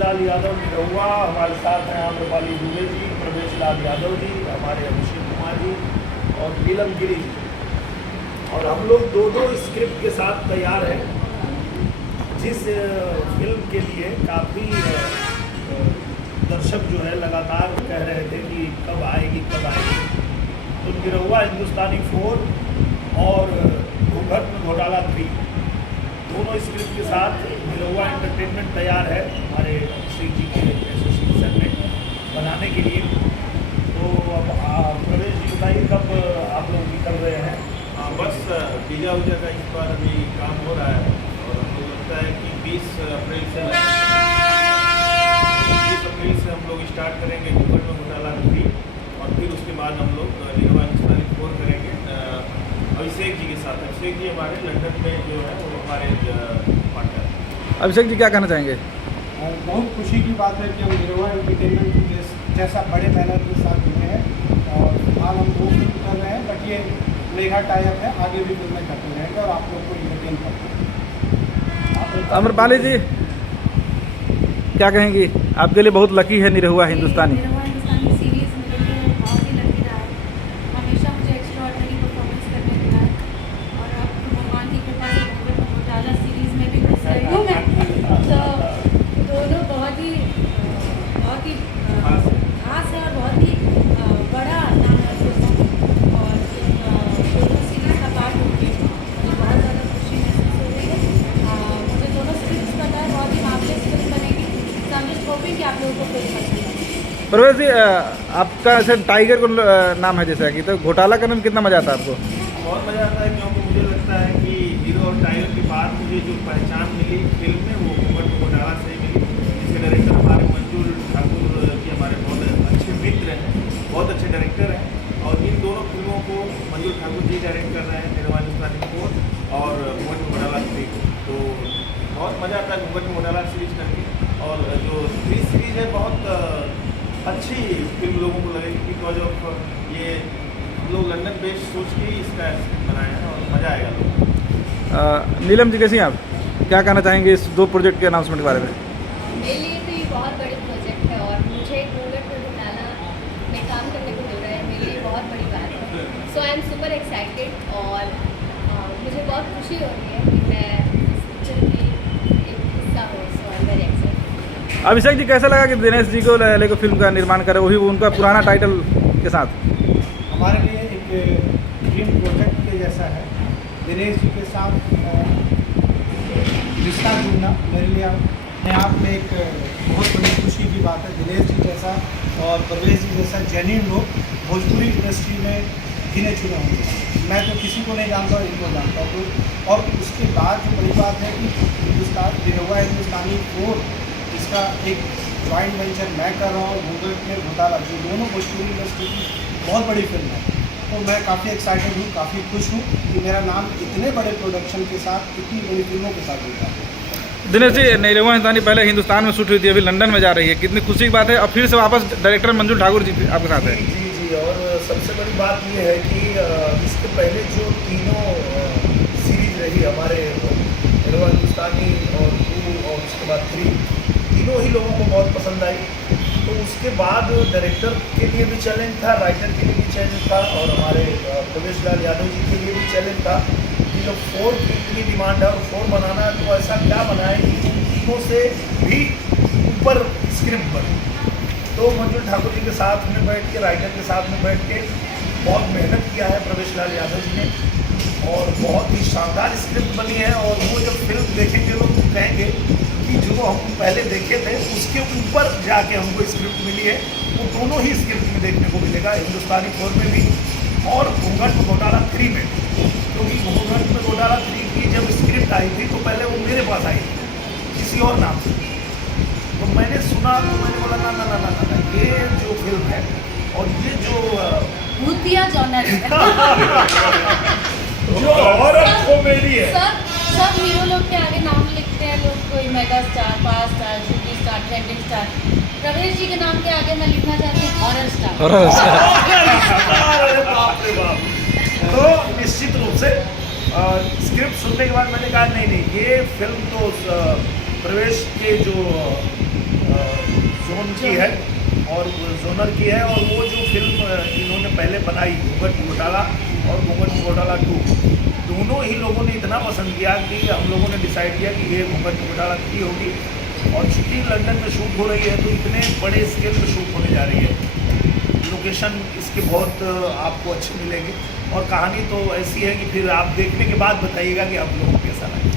लाल यादव निरहुआ, हमारे साथ हैं आम्रपाली दुबे जी, प्रवेश लाल यादव जी, हमारे अभिषेक कुमार जी और नीलम गिरी जी। और हम लोग दो स्क्रिप्ट के साथ तैयार हैं, जिस फिल्म के लिए काफ़ी दर्शक जो है लगातार कह रहे थे कि कब आएगी। तो निरहुआ हिंदुस्तानी 4 और घूंघट में घोटाला 3 दोनों स्क्रिप्ट के साथ निरहुआ एंटरटेनमेंट तैयार है हमारे श्री जी के एसोसिएशन में बनाने के लिए। तो अब प्रवेश जी बताइए कब आप लोग निकल रहे हैं? बस वीजा उजा का इस बार अभी काम हो रहा है और हमको लगता है कि 20 अप्रैल से हम लोग स्टार्ट करेंगे घूंघट में घोटाला 3 और फिर उसके बाद हम लोग निरहुआ हिंदुस्तानी 4 करेंगे अभिषेक जी के साथ। अभिषेक जी हमारे लंदन में जो है वो हमारे पार्टनर। अभिषेक जी क्या कहना चाहेंगे? बहुत खुशी की बात है कि हम निरहुआ एंटरटेनमेंट जैसा बड़े बैनर के साथ जुड़े हैं और फिलहाल हम 2 फिल्म कर रहे हैं, बट ये मेगा टाइप है, आगे भी फिल्में करते रहेंगे और आप लोग को एंटरटेन करते हैं। आम्रपाली जी क्या कहेंगी? आपके लिए बहुत लकी है निरहुआ हिंदुस्तानी। निरहुआ हिंदुस्तानी सीरीज मेरे लिए बहुत ही लकी रहा है। हमेशा मुझे एक्स्ट्राऑर्डिनरी परफॉर्मेंस करने मिला है और अब भगवान की कृपा से घूंघट में घोटाला सीरीज में भी घुस रही हूँ मैं। तो दोनों बहुत ही खास है और बहुत ही बड़ा नाम है फिल्मों और दोनों सीरीज का पार्ट होकर मुझे बहुत ज़्यादा खुशी महसूस हो रही है। मुझे दोनों स्क्रिप्ट्स पता है, बहुत ही मार्वलेस फिल्म बनेगी। तो आई एम जस्ट होपिंग कि आप लोगों को फिल्म पसंद आए। प्रवेश जी आपका ऐसे टाइगर को नाम है जैसा कि, तो घोटाला करने में कितना मजा आता है आपको? बहुत मज़ा आता है क्योंकि मुझे लगता है कि हीरो और टाइगर के बाद मुझे जो पहचान मिली फिल्म में वो घूंघट में घोटाला से मिली। जिसके डायरेक्टर हमारे मंजूर ठाकुर जी हमारे बहुत अच्छे मित्र हैं, बहुत अच्छे डायरेक्टर हैं और इन दोनों फिल्मों को मंजूर ठाकुर जी डायरेक्ट कर रहे हैं, निरहुआ हिंदुस्तानी 4 और घूंघट में घोटाला 3। तो बहुत मज़ा आता है घूंघट में घोटाला सीरीज करके। और जो 3 सीरीज है बहुत अच्छी फिल्म लोगों को लगेगी बिकॉज ऑफ ये हम लोग लंदन बेस्ड सोच के ही इसका बनाए हैं और मज़ा आएगा लोग। नीलम जी कैसी हैं आप? क्या कहना चाहेंगे इस 2 प्रोजेक्ट के अनाउंसमेंट के बारे में? मेरे लिए तो ये बहुत बड़ी प्रोजेक्ट है और मुझे घूंघट में घोटाला में काम करने को मिल रहा है, मेरे लिए बहुत बड़ी बात है। सो आई एम सुपर एक्साइटेड और मुझे बहुत खुशी हो रही है कि मैं इस पिक्चर की एक हिस्सा हूँ। सो I am very excited. Abhishek ji कैसा लगा कि दिनेश जी को लेकर फिल्म का निर्माण करे, वही उनका पुराना टाइटल के साथ? हमारे लिए एक ड्रीम प्रोजेक्ट के जैसा है। दिनेश जी के साथ रिश्ता जुड़ना मेरे लिए अपने आप में एक बहुत बड़ी खुशी की बात है। दिनेश जी जैसा और प्रवेश जी जैसा जेन्युइन लोग भोजपुरी इंडस्ट्री में गिने चुने होंगे। मैं तो किसी को नहीं जानता और इनको जानता हूँ। तो और उसके बाद जो बड़ी बात है कि निरहुआ हिंदुस्तानी 4 इसका एक जॉइंट वेंचर मैं कर रहा हूँ घूंघट में घोटाला, जो दोनों भोजपुरी इंडस्ट्री की बहुत बड़ी फिल्म है। तो मैं काफ़ी एक्साइटेड हूँ, काफ़ी खुश हूँ कि मेरा नाम इतने बड़े प्रोडक्शन के साथ, इतनी बड़ी फिल्मों के साथ जुड़ा है। दिनेश जी निरहुआ हिंदुस्तानी पहले हिंदुस्तान में शूट हुई थी, अभी लंदन में जा रही है, कितनी खुशी की बात है। और फिर से वापस डायरेक्टर मंजूर ठाकुर जी आपके साथ है। जी और सबसे बड़ी बात ये है कि इसके पहले जो तीनों सीरीज रही हमारे निरहुआ हिंदुस्तानी और 2 और उसके बाद 3 तीनों ही लोगों को बहुत पसंद आई। तो उसके बाद डायरेक्टर के लिए भी चैलेंज था, राइटर के लिए भी चैलेंज था और हमारे प्रवेश लाल यादव जी के लिए भी चैलेंज था कि जब 4 की इतनी डिमांड है और 4 बनाना है तो ऐसा क्या बनाए कि इन तीनों से भी ऊपर स्क्रिप्ट बने। तो मंजूर ठाकुर जी के साथ में बैठ के, राइटर के साथ में बैठ के बहुत मेहनत किया है प्रवेश लाल यादव जी ने और बहुत ही शानदार स्क्रिप्ट बनी है। और वो जब फिल्म देखेंगे लोग तो कहेंगे कि जो हम पहले देखे थे उसके ऊपर जाके हमको स्क्रिप्ट मिली है। वो दोनों ही स्क्रिप्ट में देखने को मिलेगा, हिंदुस्तानी 4 में भी और घूंघट में घोटाला 3 में। क्योंकि घूंघट में घोटाला 3 की जब स्क्रिप्ट आई थी तो पहले वो मेरे पास आई थी किसी और नाम से। तो मैंने सुना तो मैंने बोला ना ना ना ना ना ये जो फिल्म है और ये जो भूतिया जॉनर जो औरत कॉमेडी है। सब हीरो लोग के आगे नाम लिखते हैं लोग, कोई mega star, power star, shooting star, trending star. प्रवेश जी के नाम के आगे मैं लिखना चाहती हूँ हॉरर स्टार। अरे बाप रे बाप। तो निश्चित रूप से स्क्रिप्ट सुनने के बाद मैंने कहा नहीं ये फिल्म तो प्रवेश के जो की है और जोनर की है। और वो जो फिल्म इन्होंने पहले बनाई घूंघट घोटाला और घूंघट घोटाला 2, दोनों ही लोगों ने इतना पसंद किया कि हम लोगों ने डिसाइड किया कि ये घूंघट घोटाला 3 होगी। और चूँकि लंदन में शूट हो रही है तो इतने बड़े स्केल पर शूट होने जा रही है, लोकेशन इसके बहुत आपको अच्छी मिलेगी। और कहानी तो ऐसी है कि फिर आप देखने के बाद बताइएगा कि आप लोगों को कैसा लगा।